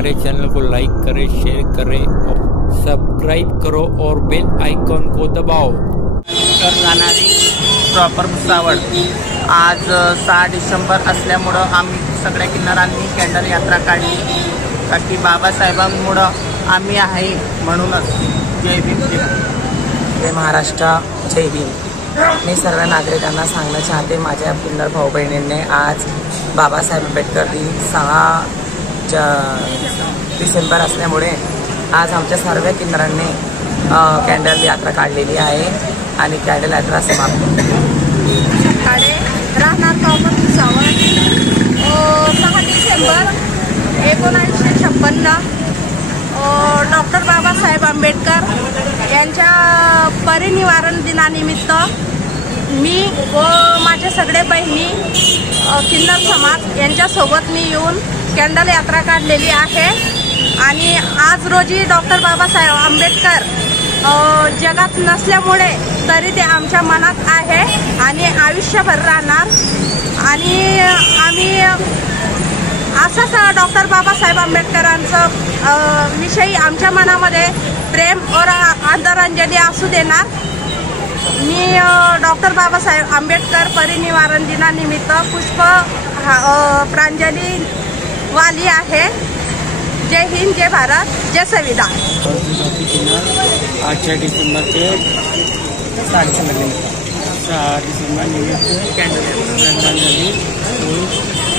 हमारे चैनल को लाइक करें, शेयर करें, सब्सक्राइब करो और बेल आइकॉन को दबाओ। जाणारी प्रॉपर भुसावळ आज 6 डिसेंबर असल्यामुळं आम्ही सगळ्या किन्नरांनी कॅन्डल यात्रा काढली का की बाबासाहेबांमुळं आम्ही आहे म्हणूनच। जय भीम, जय महाराष्ट्र, जय भीम। मी सर्व नागरिकांना सांगणं चाहते, माझ्या किन्नर भाऊ बहिणींनी आज बाबासाहेब आंबेडकर दिन 6 डिसेंबर असल्यामुळे आज आमच्या सर्व किन्नरांनी कॅन्डल यात्रा काढलेली आहे आणि कॅन्डल यात्रा समाप्त सकाळी राहणार प्रॉपर भुसावळ 6 डिसेंबर 1956 डॉक्टर बाबासाहेब आंबेडकर यांच्या परिनिर्वाण दिनानिमित्त मी व माझे सगळे बहिणी किन्नर समाज यांच्यासोबत मी येऊन कॅन्डल यात्रा काढलेली आहे। आणि आज रोजी डॉक्टर बाबासाहेब आंबेडकर जगात नसल्यामुळे तरी ते आमच्या मनात आहे आणि आयुष्यभर राहणार। आणि आम्ही असंच डॉक्टर बाबासाहेब आंबेडकरांचं विषयी आमच्या मनामध्ये प्रेम और आदरांजली असू देणार। मी डॉक्टर बाबासाहेब आंबेडकर परिनिर्वाण दिनानिमित्त पुष्प प्रांजली वाली आहे। जय हिंद, जय भारत, जय संविधान। 8 डिसेंबर के 6 डिसेंबर निमित्त कॅन्डल श्रद्धांजली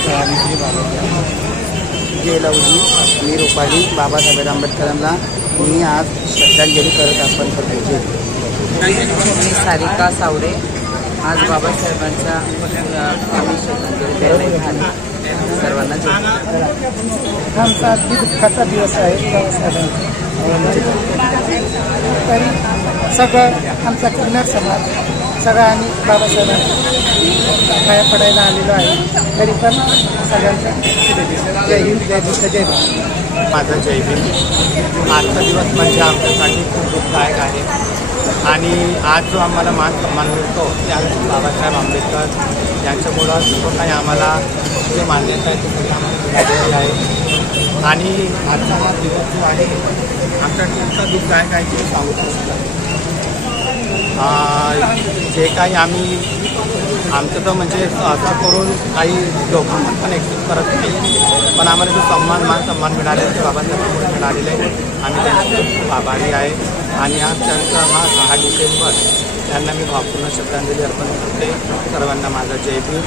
सावित्री बाबा। जय लवजी, मी रुपाली बाबासाहेब आंबेडकरांना मी आज श्रद्धांजली करत आपण करतो। मी सारिका सावरे, आज बाबासाहेबांच्या आम्ही श्रद्धांजली द्यायला आले। सर्वांना आमचा अगदी दुःखाचा दिवस आहे बाबासाहेबांचा। तरी सगळं आमचा किन्नर समाज सगळा आम्ही बाबासाहेबांच्या पाया पडायला आलेलो आहे। तरी पण सगळ्यांचा जय हिंद, जय भारत, जय भारत। माझा जय भीम। आजचा दिवस म्हणजे आमच्यासाठी खूप दुःखदायक आहे आणि आज जो आम्हाला मान सन्मान मिळतो त्या बाबासाहेब आंबेडकर यांच्यामुळं सर्व काही आम्हाला जे मान्यता आहे ते सगळं आम्हाला मिळालेलं आहे। आणि आजचा हा दिवस जो आहे आमच्यासाठी इतका दुःखदायक आहे की सांगू शकतो। जे काही आम्ही आमचं तर म्हणजे असं करून काही लोकांना पण एक्सेप्ट करत नाही, पण आम्हाला जो मान सन्मान मिळाले ते बाबासाहेबांमुळे मिळालेले आहे। आम्ही त्यांचे खूप आभारी आहे आणि आज त्यांचा हा 6 डिसेंबर त्यांना मी भावपूर्ण श्रद्धांजली अर्पण करते। सर्वांना माझा जय भीम।